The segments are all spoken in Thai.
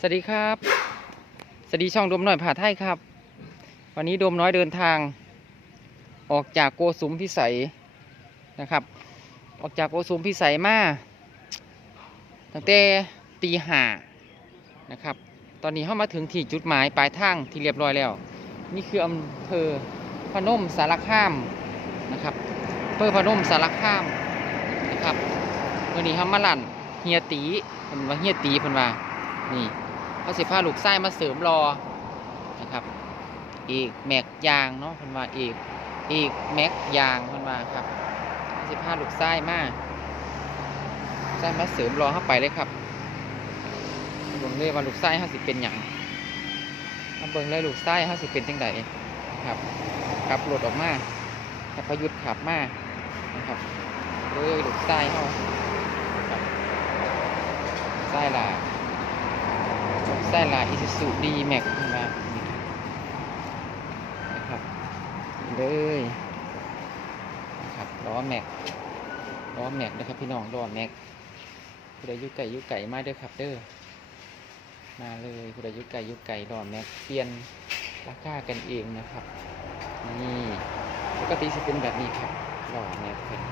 สวัสดีครับ สวัสดีช่องดมน้อยผ่าไทยครับ วันนี้ดมน้อยเดินทาง ออกจากโกสุมพิสัยนะครับ ออกจากโกสุมพิสัยมาตั้งแต่ตีห้านะครับ ตอนนี้เข้ามาถึงที่จุดหมายปลายทางที่เรียบร้อยแล้ว นี่คืออำเภอพนมสารคามนะครับอำเภอพนมสารคามนะครับวันนี้เขามาลั่นเฮียตีเพิ่นว่าเฮียตีเพิ่นว่านี่ เขาสิพาลูกไส้มาเสริมรอนะครับเอกแม็กยางเนาะเพิ่นว่าเอกเอกแม็กยางเพิ่นว่าครับเขาสิพาลูกไส้มาไส้มาเสริมรอเข้าไปเลยครับเบิ่งเลยว่าลูกไส้เขาสิเป็นหยังมาเบิ่งเลยลูกไส้เขาสิเป็นจังไดครับขับรถออกมาขับพยุทธ์ขับมานะครับเลยลูกไส้เขาไส้ลา ไส้ลายอิซูซูดีแม็กมานะครับเลยนะครับล้อแม็กล้อแม็กนะครับพี่น้องล้อแม็กผู้ใดยุไก่ยุไก่มาเด้อครับเด้อมาเลยผู้ใดยุไก่ยุไก่ล้อแม็กเปลี่ยนราคากันเองนะครับนี่ปกติจะเป็นแบบนี้ครับล้อแม็กเป็น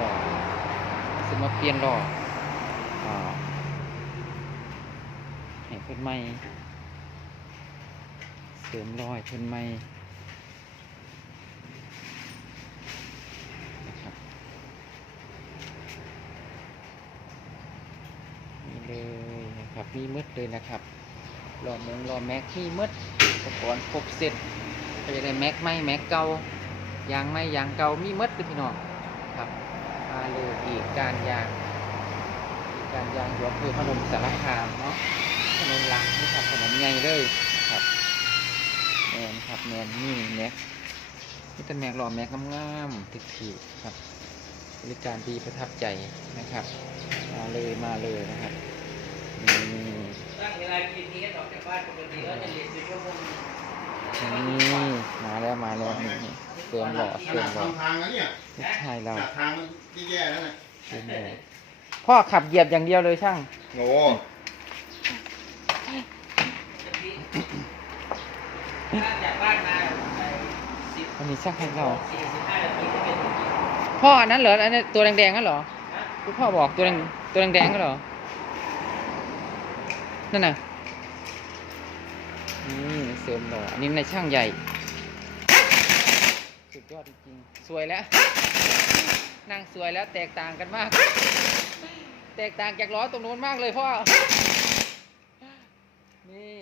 ล้อสมาเปลี่ยนล้ออ่า เพิ่นใหม่เสริมรอยเพิ่นใหม่นะครับนี่เลยนะครับมีมืดเลยนะครับรอเมงรอแม็กที่มืดอุปกรณ์ครบเสร็จก็จะได้แม็กไหมแม็กเก่ายางไหมยางเก่ามีมืดเลยพี่น้องครับมาเลยอีกการยางอีกการยางยู่อำเภอพนมสารคามเนาะ นนหลังนี่ครับถนนใหญ่เลยครับแมนครับแมนนี่แม็กนี่เป็นแม็กหล่อแม็กงามๆติดถีครับบริการดีประทับใจนะครับ มาเลยมาเลยนะครับนี่ตั้งเวลากินนี้ออกจากบ้านปกติแล้วจะเรียนสิบชั่วโมงนี่มาแล้วมาแล้วนี่เติมหล่อเติมหล่อทำทางแล้วเนี่ยลูกชายเราจัดทางมันแย่ๆแล้วนะเติมหล่อพ่อขับเหยียบอย่างเดียวเลยช่างโอ้ ถ้าจากบ้านมาสิบ อันนี้ช่างให้เราสี่สิบห้านาทีก็เป็นพ่ออันนั้นเหรออันนี้ตัวแดงๆนั่นเหรอนะคุณพ่อบอกตัวแดงตัวแดงๆนั่นเหรอ นั่นน่ะนี่เสริมหล่ออันนี้ในช่างใหญ่ สุดยอดจริงๆสวยแล้วนั่งสวยแล้วแตกต่างกันมาก แตกต่างจากล้อตรงนู้นมากเลยพ่อ นี่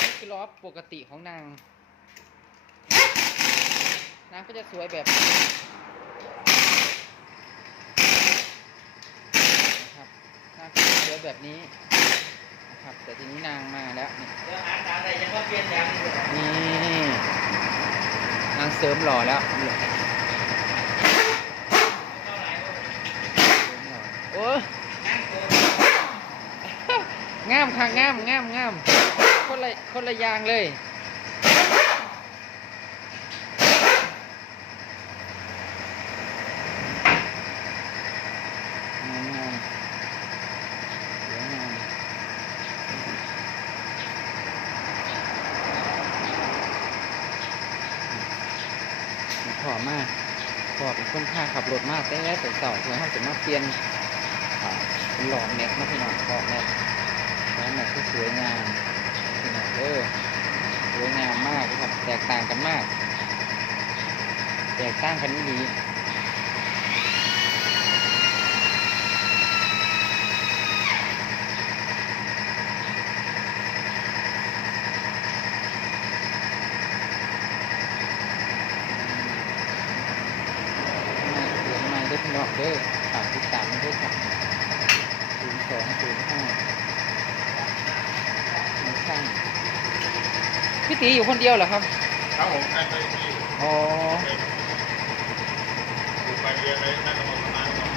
นี่คื อล้อปกติของนาง นางก็จะสวยแบบนี้นะครับนางก็จะสวยแบบนี้นะครับ แต่ทีนี้นางมาแล้วนี่เดี๋ยวหาตาอะไรจะมาเปลี่ยนอย่างนี้นี่นางเสริมหล่อแล้วเโอ้ยงามค่ะงามงามงาม ละคนละอย่างเลย ขอมากขอเป็นคนพาขับรถมากแต่แต่เสาเพื่อเขาจะมาเปลี่ยนอ่าเนหลอดแม็กมาพี่น้องหลอดแม็กร้านแบบที่สวยงาม เออสวยงามมากครับ แตกต่างกันมาก แตกต่างกันดีหม่ด้วยพี่น้องเด้อฝากติดตามด้วยครับศูนย์สองศูนย์ห้าม พี่ตีอยู่คนเดียวเหรอครับครับผมใครไปที่อ๋ออยู่ไปเรียนไปนั่นก็ประมาณนั้น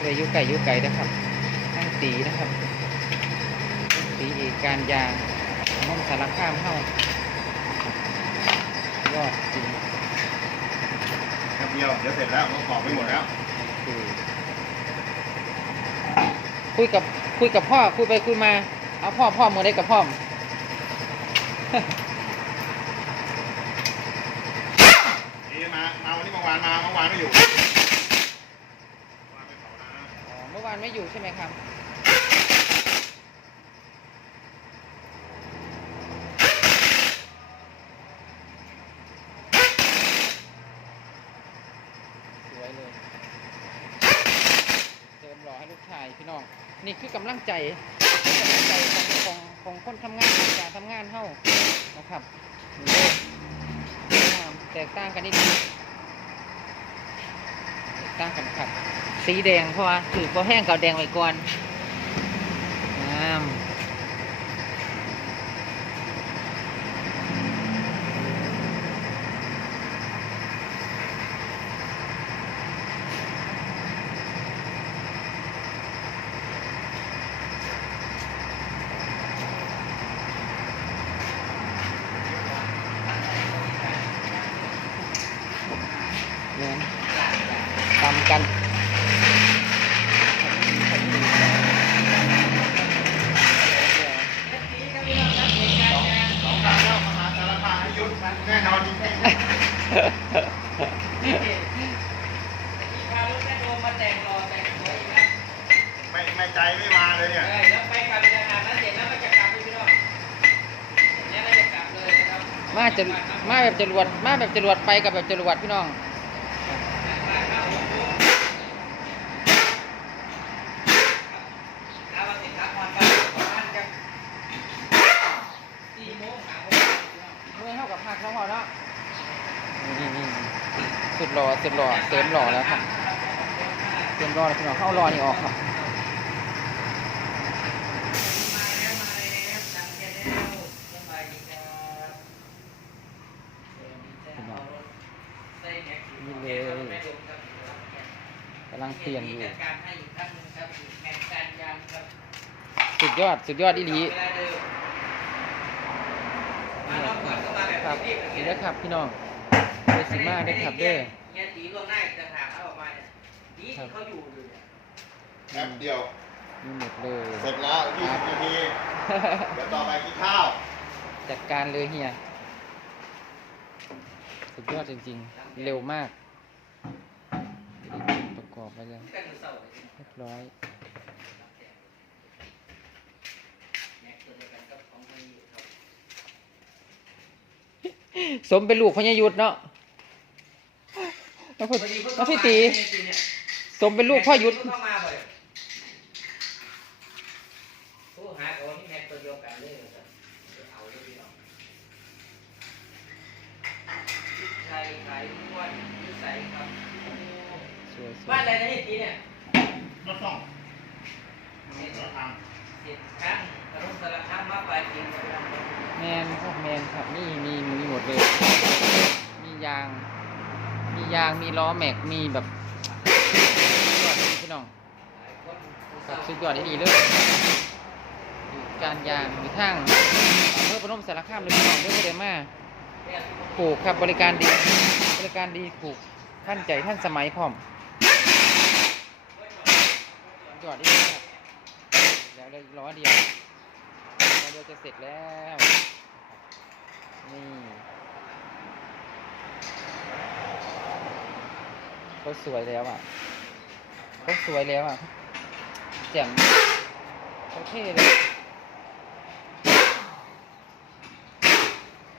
เลยอยุไก่อยุไก่นะครับตั้งตีนะครับตั้งตีเอกการยางน้องสาารคามเฮาก็จริง แป๊บเดียวเดี๋ยวเสร็จแล้วก็ขอบไปหมดแล้วคือคุยกับคุยกับพ่อคุยไปคุยมาเอาพ่อพ่อมือได้กับพ่อมนี่มามาวันนี้เมื่อวานมาเมื่อวานไม่อยู่วานไปเผานาอ๋อเมื่อวานไม่อยู่ใช่ไหมครับ สวยเลย เติมหล่อให้ลูกชายพี่ นี่คือกำลังใจกำลังใจของของของคนทำงานของการทำงานเฮ้านะครับนี่เลยงแตกต่างกันนิดนึงแตกต่างกันครับ สีแดงเพราะว่าถือพอแห้งกับแดงไว้ก่อนงามเนียตำกัน สองครั้งแล้วมหาสารคามให้หยุดแน่นอนจริง ที่พาลูกแม่โดมมาแต่งรอแต่งสวยอีกนะ ๆไม่ไม่ใจไม่มาเลยเนี่ย เออแล้วไปกลับไปทหารแล้วเสร็จแล้วก็จะก ลับไปพี่น้องแล้วเราจะกลับเลยนะครับมาจะมาแบบจรวดมาแบบจรวดไปกับแบบจรวดพี่น้อง เอามาสิครับวันกันประมาณจะสี่โมงหาโมงพี่น้อง เมื่อเท่ากับภาคท้องเราเนาะนี่นี่ สุดหล่อสุดหล่อเสริมหล่อแล้วครับเสริมหล่อแล้วพี่น้องเข้ารอนี่ออกครับมาแล้วมาแล้วจังแกแล้วสบายดีครับสวัสดีจ้าเอารถใส่แม็กซ์อยู่แกก็ไม่ดมครับกำลังเปลี่ยนอยู่จัดการให้อีกครั้งหนึงครับแม็กซ์การยางครับสุดยอดสุดยอดอีหลีเวลาเดิมมารอบก่อนก็มาแบบครับรีบๆนี่นะครับพี่น้อง เดซิมาได้ครับเด้อเฮียตีล่วงหน้าอีกต่างหากเอาออกมาเนี่ยดีที่เขาอยู่อยู่เนี่ยแป๊บเดียว มีหมดเลย เสร็จแล้ว20นาทีเดี๋ยวต่อไปกินข้าว จัดการเลยเฮีย สุดยอดจริงๆ เร็วมากประกอบไปแล้วกันมือเศร้าเลยเรียบร้อยแม็กซ์ตัวเดียวกันกับของคนอยู่ครับสมเป็นลูกพญายุทธเนาะ น้องพี่น้องพี่ตีสมเป็นลูกพ่อยุทธเข้ามาบ่อยโทรหาเขาที่แม็กซ์ตัวเดียวกันเลยครับเดี๋ยวเอาเลยพี่น้องใช่ขายทุกวันนิสัยครับสวยๆบ้านอะไรนะนี่ตีเนี่ยรถส่งเห็นรถทางเห็นครั้งกระทุ่มสารคามมากไปจริงครับแมนพวกแมนครับนี่มีมีหมดเลย มียาง มียางมีล้อแม็กมีแบบสุดยอดดีพี่น้องกับสุดยอดดีเลยอยู่การยางอยู่ทางอำเภอพนมสารคามเลยพี่น้องเรื่องเดมาผูกครับบริการดีบริการดีผูกท่านใจท่านสมัยพร้อมสุดยอดดีครับแล้วเลยล้อเดียวล้อเดียวจะเสร็จแล้วนี่ เขาสวยแล้วอะเขาสวยแล้วอะแจ่มเขาเท่เลย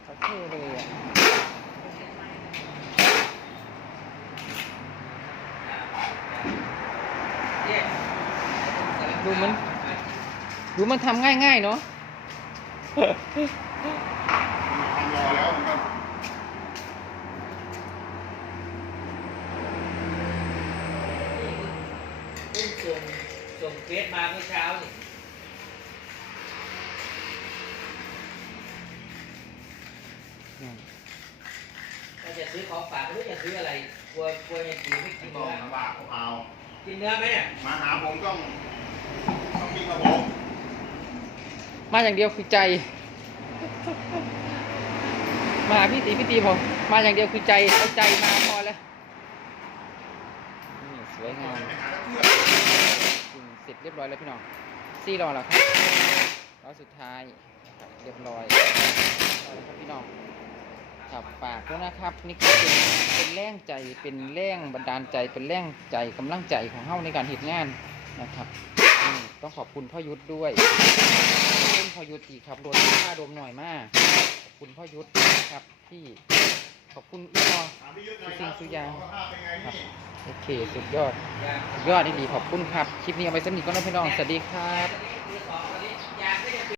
เขาเท่เลยอะดูมัน ดูมันทำง่ายๆเนาะ ทำรอแล้วมันก็ นี่เพิ่งส่งส่ง เฟซมาเมื่อเช้านี่อืมถ้าจะซื้อของฝากไม่รู้จะซื้ออะไรกลัวกลัวยังกินไม่กินบอเนื้กอนะว่าเขาเอา กินเนื้อไหมเนี่ยมาหาผมต้องต้องกินกับผมมาอย่างเดียวคือใจมาหาพี่ตีพี่ตีผมมาอย่างเดียวคือใจเอาใจมาพอแล้วนี่สวยงามอืมเสร็จ เรียบร้อยแล้วพี่น้องซี่รอแล้วครับรอสุดท้ายครับเรียบร้อยเอาละครับพี่น้องครับฝากด้วยนะครับนี่คือเป็นเป็นแรงใจเป็นแรงบันดาลใจเป็นแรงใจกำลังใจของเฮาในการเหตุงานนะครับต้องขอบคุณพ่อยุทธด้วยขอบคุณพ่อยุทธอีกครับรถค่าดมหน่อยมากขอบคุณพ่อยุทธนะครับที่ ขอบคุณอีกอถามพี่ยุทธหน่อยสิ่งสุดอย่างสุขภาพเป็นไงครับนี่โอเค สุดยอด สุดยอดนี่ดีขอบคุณครับ คลิปนี้เอาไว้สนิทก็น้องพี่น้อง สวัสดีครับมีสอง